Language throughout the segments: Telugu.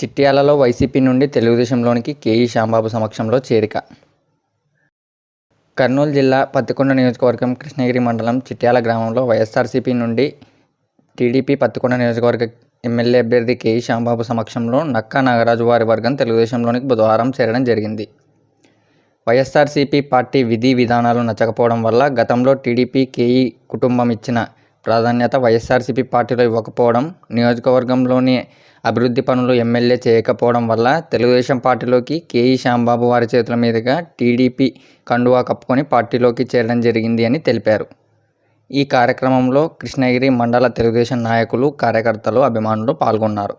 చిట్యాలలో వైసీపీ నుండి తెలుగుదేశంలోనికి కేఈ శ్యాంబాబు సమక్షంలో చేరిక. కర్నూలు జిల్లా పత్తికొండ నియోజకవర్గం కృష్ణగిరి మండలం చిట్యాల గ్రామంలో వైఎస్ఆర్సీపీ నుండి టీడీపీ పత్తికొండ నియోజకవర్గ ఎమ్మెల్యే అభ్యర్థి కేఈ శ్యాంబాబు సమక్షంలో నక్కా నాగరాజు వారి వర్గం తెలుగుదేశంలోనికి బుధవారం చేరడం జరిగింది. వైఎస్ఆర్సీపీ పార్టీ విధి విధానాలు నచ్చకపోవడం వల్ల గతంలో టీడీపీ కేఈ కుటుంబం ఇచ్చిన ప్రాధాన్యత వైఎస్ఆర్సీపీ పార్టీలో ఇవ్వకపోవడం నియోజకవర్గంలోని అభివృద్ధి పనులు ఎమ్మెల్యే చేయకపోవడం వల్ల తెలుగుదేశం పార్టీలోకి కేఈ శ్యాంబాబు వారి చేతుల మీదుగా టీడీపీ కండువా కప్పుకొని పార్టీలోకి చేరడం జరిగింది అని తెలిపారు. ఈ కార్యక్రమంలో కృష్ణగిరి మండల తెలుగుదేశం నాయకులు కార్యకర్తలు అభిమానులు పాల్గొన్నారు.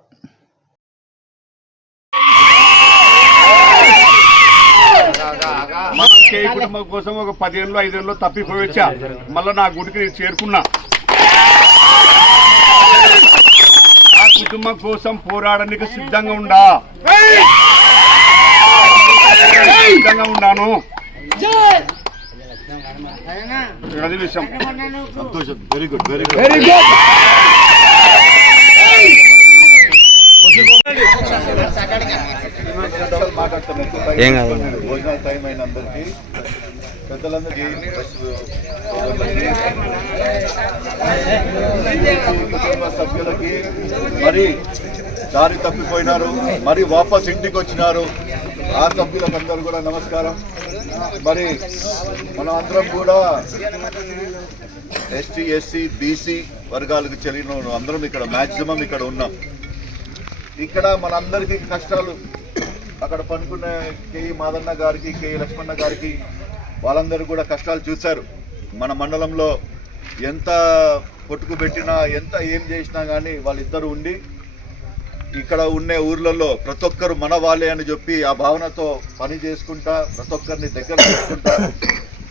కుటుంబం కోసం ఒక పదేళ్ళు ఐదేళ్ళు తప్పిపోయొచ్చా మళ్ళీ నా గుడికి చేరుకున్నా. కుటుంబం కోసం పోరాడడానికి సిద్ధంగా ఉండా. సిద్ధంగా ఉన్నాను అది విషయం సంతోషం. Very good very good very good ఏం కాదు. భోజనాల టైం అయిన అందరికీ పెద్దలందరికీ కుటుంబ సభ్యులకి మరి దారి తప్పిపోయినారు మరి వాపస్ ఇంటికి వచ్చినారు. ఆ సభ్యులకు అందరూ కూడా నమస్కారం. మరి మనం అందరం కూడా ఎస్టీ ఎస్సీ బీసీ వర్గాలకు చెల్లిన అందరం ఇక్కడ మ్యాక్సిమం ఇక్కడ ఉన్నాం. ఇక్కడ మనందరికీ కష్టాలు. అక్కడ పనుకున్న కేఈ మాదన్న గారికి కేఈ లక్ష్మణ గారికి వాళ్ళందరూ కూడా కష్టాలు చూశారు. మన మండలంలో ఎంత పొట్టుకు పెట్టినా ఎంత ఏం చేసినా కానీ వాళ్ళిద్దరు ఉండి ఇక్కడ ఉండే ఊర్లలో ప్రతి ఒక్కరు మన వాళ్ళే అని చెప్పి ఆ భావనతో పని చేసుకుంటా ప్రతి ఒక్కరిని దగ్గర చేసుకుంటా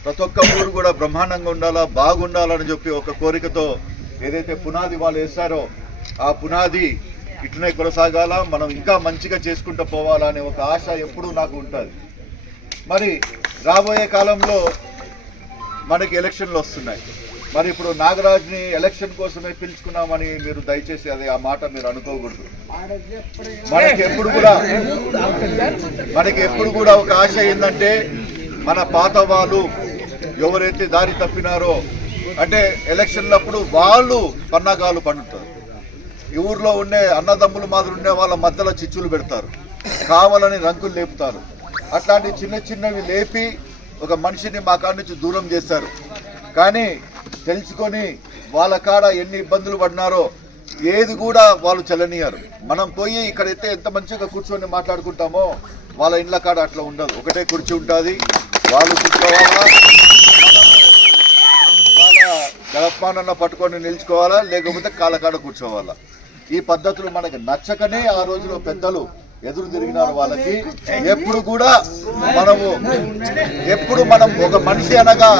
ప్రతి ఒక్క ఊరు కూడా బ్రహ్మాండంగా ఉండాలా బాగుండాలని చెప్పి ఒక కోరికతో ఏదైతే పునాది వాళ్ళు వేస్తారో ఆ పునాది ఇట్లనే కొనసాగాల మనం ఇంకా మంచిగా చేసుకుంటూ పోవాలా అనే ఒక ఆశ ఎప్పుడూ నాకు ఉంటుంది. మరి రాబోయే కాలంలో మనకి ఎలక్షన్లు వస్తున్నాయి. మరి ఇప్పుడు నాగరాజ్ని ఎలక్షన్ కోసమే పిలుచుకున్నామని మీరు దయచేసి అది ఆ మాట మీరు అనుకోకూడదు. మనకి ఎప్పుడు కూడా మనకి ఎప్పుడు కూడా ఒక ఆశ ఏంటంటే మన పాత వాళ్ళు ఎవరైతే దారి తప్పినారో అంటే ఎలక్షన్లప్పుడు వాళ్ళు పన్నాగాలు పండుతారు. ఈ ఊర్లో ఉండే అన్నదమ్ములు మాదిరి ఉండే వాళ్ళ మధ్యలో చిచ్చులు పెడతారు. కావాలని రంకులు లేపుతారు. అట్లాంటి చిన్న చిన్నవి లేపి ఒక మనిషిని మా కాడ నుంచి దూరం చేస్తారు కానీ తెలుసుకొని వాళ్ళ కాడ ఎన్ని ఇబ్బందులు పడినారో ఏది కూడా వాళ్ళు చెల్లనియారు మనం పోయి ఇక్కడైతే ఎంత మంచిగా కూర్చొని మాట్లాడుకుంటామో వాళ్ళ ఇండ్ల కాడ అట్లా ఉండదు. ఒకటే కుర్చీ ఉంటుంది. వాళ్ళు కూర్చోవాలా? వాళ్ళ గడపానన్న పట్టుకొని నిల్చుకోవాలా? లేకపోతే కాళ్ళకాడ కూర్చోవాలా? ఈ పద్ధతులు మనకి నచ్చకనే ఆ రోజులో పెద్దలు ఎదురు తిరిగినారు వాళ్ళకి. ఎప్పుడు కూడా మనము ఎప్పుడు మనం ఒక మనిషి అనగా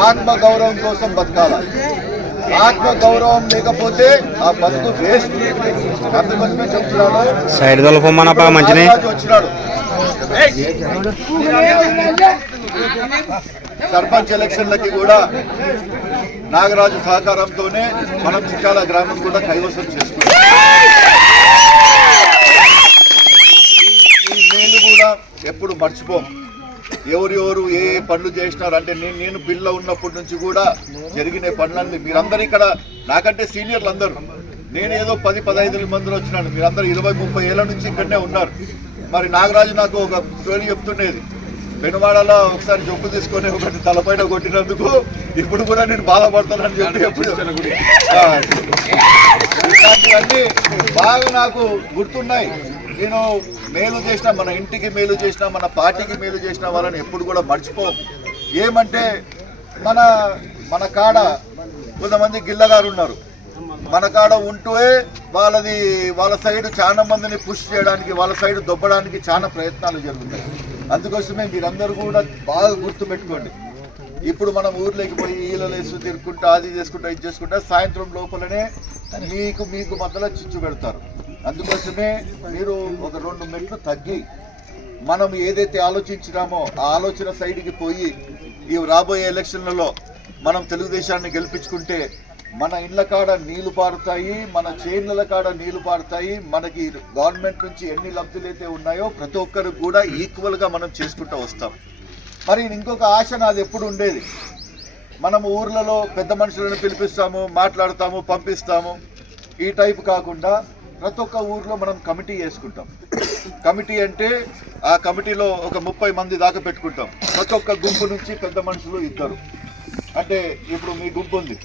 ఆత్మ గౌరవం కోసం బతకాల. ఆత్మ గౌరవం లేకపోతే ఆ బతుకు వేస్ట్. అందుకోసమే సైడ్ వచ్చినాడు. సర్పంచ్ ఎలక్షన్లకి కూడా నాగరాజు సహకారంతోనే మనం చిట్టాల గ్రామం కూడా కైవసం చేసుకున్నాం ఈ- ఈ మేలు కూడా ఎప్పుడు మర్చిపోం. ఎవరు ఎవరు ఏ ఏ పనులు చేసినారు అంటే నేను నేను పిల్ల ఉన్నప్పటి నుంచి కూడా జరిగిన పనులన్నీ మీరందరూ ఇక్కడ నాకంటే సీనియర్లు అందరూ. నేను ఏదో పది పదహైదు మందిలో వచ్చినాను. మీరందరూ ఇరవై ముప్పై ఏళ్ళ నుంచి ఇక్కడనే ఉన్నారు. మరి నాగరాజు నాకు ఒక స్టోరీ చెప్తుండేది. పెనువాడలో ఒకసారి జబ్బు తీసుకొని ఒకటి తలపైన కొట్టినందుకు ఇప్పుడు కూడా నేను బాధపడతానని చెప్పి ఎప్పుడు ఆ, ఇట్లాంటివన్నీ బాగా నాకు గుర్తున్నాయి. నేను మేలు చేసిన మన ఇంటికి మేలు చేసిన మన పార్టీకి మేలు చేసిన వాళ్ళని ఎప్పుడు కూడా మర్చిపో ఏమంటే మన మన కాడ కొంతమంది గిల్లగారు ఉన్నారు. మన కాడ ఉంటూనే వాళ్ళది వాళ్ళ సైడ్ చాలా మందిని పుష్ చేయడానికి వాళ్ళ సైడ్ దొబ్బడానికి చాలా ప్రయత్నాలు జరుగుతాయి. అందుకోసమే మీరందరూ కూడా బాగా గుర్తుపెట్టుకోండి. ఇప్పుడు మనం ఊర్లోకి పోయి ఈలలేసు తిరుక్కుంటా అది చేసుకుంటా ఇది చేసుకుంటా సాయంత్రం లోపలనే మీకు మీకు మధ్యలో చిచ్చు పెడతారు. అందుకోసమే మీరు ఒక రెండు మెట్లు తగ్గి మనం ఏదైతే ఆలోచించినామో ఆ ఆలోచన సైడ్కి పోయి ఈ రాబోయే ఎలక్షన్లలో మనం తెలుగుదేశాన్ని గెలిపించుకుంటే మన ఇళ్ళ కాడ నీళ్ళు పారుతాయి మన చేనుల కాడ నీళ్ళు పారుతాయి మనకి గవర్నమెంట్ నుంచి ఎన్ని లబ్ధులైతే ఉన్నాయో ప్రతి ఒక్కరు కూడా ఈక్వల్గా మనం చేసుకుంటూ వస్తాం. మరి ఇంకొక ఆశ నాది ఎప్పుడు ఉండేది? మనం ఊర్లలో పెద్ద మనుషులను పిలిపిస్తాము మాట్లాడతాము పంపిస్తాము. ఈ టైప్ కాకుండా ప్రతి ఒక్క ఊర్లో మనం కమిటీ వేసుకుంటాం. కమిటీ అంటే ఆ కమిటీలో ఒక ముప్పై మంది దాకా పెట్టుకుంటాం. ప్రతి ఒక్క గుంపు నుంచి పెద్ద మనుషులు ఇద్దరు. అంటే ఇప్పుడు మీ గుంపు ఉంది.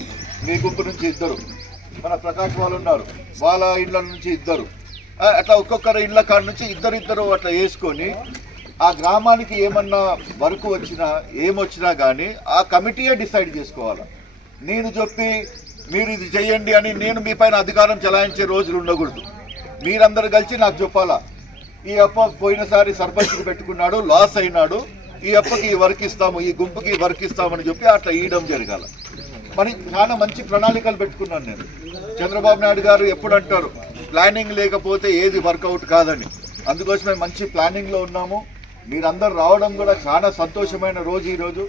మీ గుంపు నుంచి ఇద్దరు. మన ప్రకాష్ వాళ్ళు ఉన్నారు. వాళ్ళ ఇళ్ళ నుంచి ఇద్దరు. అట్లా ఒక్కొక్కరు ఇళ్ళ కాడ నుంచి ఇద్దరు ఇద్దరు అట్లా వేసుకొని ఆ గ్రామానికి ఏమన్నా వర్క్ వచ్చినా ఏమొచ్చినా కానీ ఆ కమిటీయే డిసైడ్ చేసుకోవాలి. నేను చెప్పి మీరు ఇది చేయండి అని నేను మీ పైన అధికారం చెలాయించే రోజులు ఉండకూడదు. మీరందరూ కలిసి నాకు చెప్పాలా? ఈ అప్ప పోయినసారి సర్పంచ్కి పెట్టుకున్నాడు లాస్ అయినాడు. ఈ అప్పకి ఈ వర్క్ ఇస్తాము ఈ గుంపుకి ఈ వర్క్ ఇస్తామని చెప్పి అట్లా ఇవ్వడం జరగాల. మరి చాలా మంచి ప్రణాళికలు పెట్టుకున్నాను నేను. చంద్రబాబు నాయుడు గారు ఎప్పుడు అంటారు ప్లానింగ్ లేకపోతే ఏది వర్కౌట్ కాదని. అందుకోసమే మంచి ప్లానింగ్లో ఉన్నాము. మీరందరూ రావడం కూడా చాలా సంతోషమైన రోజు ఈరోజు.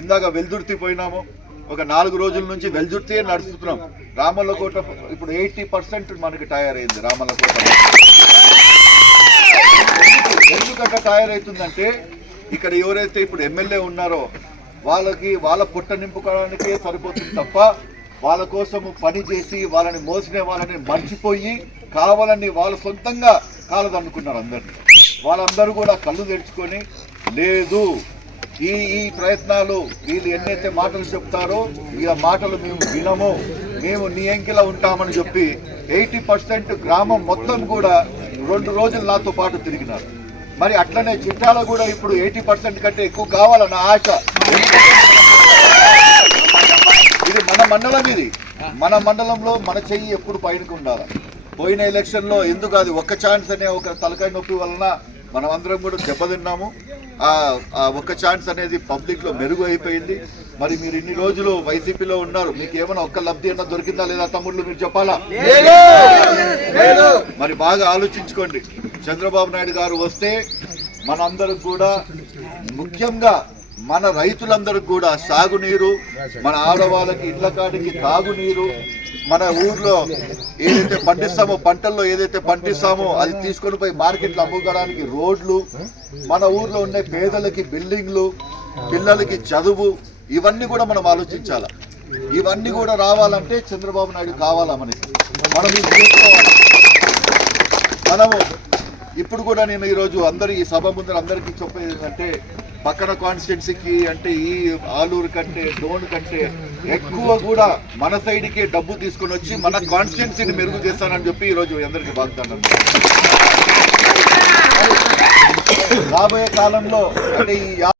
ఇందాక వెల్దుర్తి పోయినాము. ఒక నాలుగు రోజుల నుంచి వెల్దుర్తి నడుస్తున్నాం. రామల్లకోట ఇప్పుడు ఎయిటీ పర్సెంట్ మనకి తయారైంది రామలకోట రామల్లకోట ఎందుకంటే టైర్ ఇక్కడ ఎవరైతే ఇప్పుడు ఎమ్మెల్యే ఉన్నారో వాళ్ళకి వాళ్ళ పొట్ట నింపుకోవడానికే సరిపోతుంది తప్ప వాళ్ళ కోసము పని చేసి వాళ్ళని మోసిన వాళ్ళని మర్చిపోయి కావాలని వాళ్ళ సొంతంగా కాలదనుకున్నారు అందరినీ. వాళ్ళందరూ కూడా కళ్ళు తెరుచుకొని లేదు. ఈ ఈ ప్రయత్నాలు వీళ్ళు ఎన్నైతే మాటలు చెప్తారో ఇక మాటలు మేము వినము. మేము నీ ఎంకిలా ఉంటామని చెప్పి ఎయిటీ పర్సెంట్ గ్రామం మొత్తం కూడా రెండు రోజులు నాతో పాటు తిరిగినారు. మరి అట్లనే చిట్టాల కూడా ఇప్పుడు ఎయిటీ పర్సెంట్ కంటే ఎక్కువ కావాలన్న ఆశ. ఇది మన మండలం ఇది. మన మండలంలో మన చెయ్యి ఎప్పుడు పైనకు ఉండాలి. పోయిన ఎలక్షన్లో ఎందుకు అది ఒక్క ఛాన్స్ అనే ఒక తలకాయ నొప్పి వలన మనం అందరం కూడా దెబ్బతిన్నాము. ఆ ఒక్క ఛాన్స్ అనేది పబ్లిక్లో మెరుగు అయిపోయింది. మరి మీరు ఇన్ని రోజులు వైసీపీలో ఉన్నారు మీకు ఏమైనా ఒక్క లబ్ధి అన్న దొరికిందా లేదా తమ్ముళ్ళు మీరు చెప్పాలా? మరి బాగా ఆలోచించుకోండి. చంద్రబాబు నాయుడు గారు వస్తే మనందరికి కూడా ముఖ్యంగా మన రైతులందరికి కూడా సాగునీరు మన ఆడవాళ్ళకి ఇళ్ళ కాడికి తాగునీరు మన ఊర్లో ఏదైతే పండిస్తామో పంటల్లో ఏదైతే పండిస్తామో అది తీసుకొని పోయి మార్కెట్లో అమ్ముకోవడానికి రోడ్లు మన ఊర్లో ఉండే పేదలకి బిల్డింగ్లు పిల్లలకి చదువు ఇవన్నీ కూడా మనం ఆలోచించాలి? ఇవన్నీ కూడా రావాలంటే చంద్రబాబు నాయుడు కావాలా మనకి మనం చేసుకోవాలి. మనము ఇప్పుడు కూడా నేను ఈరోజు అందరు ఈ సభ ముందర అందరికీ చెప్పేది ఏంటంటే పక్కన కాన్స్టిట్యున్సీకి అంటే ఈ ఆలూరు కంటే డోన్ కంటే ఎక్కువ కూడా మన సైడ్కి డబ్బు తీసుకొని వచ్చి మన కాన్స్టిట్యున్సీని మెరుగు చేస్తానని చెప్పి ఈరోజు అందరికీ బాగుతాను రాబోయే కాలంలో అంటే ఈ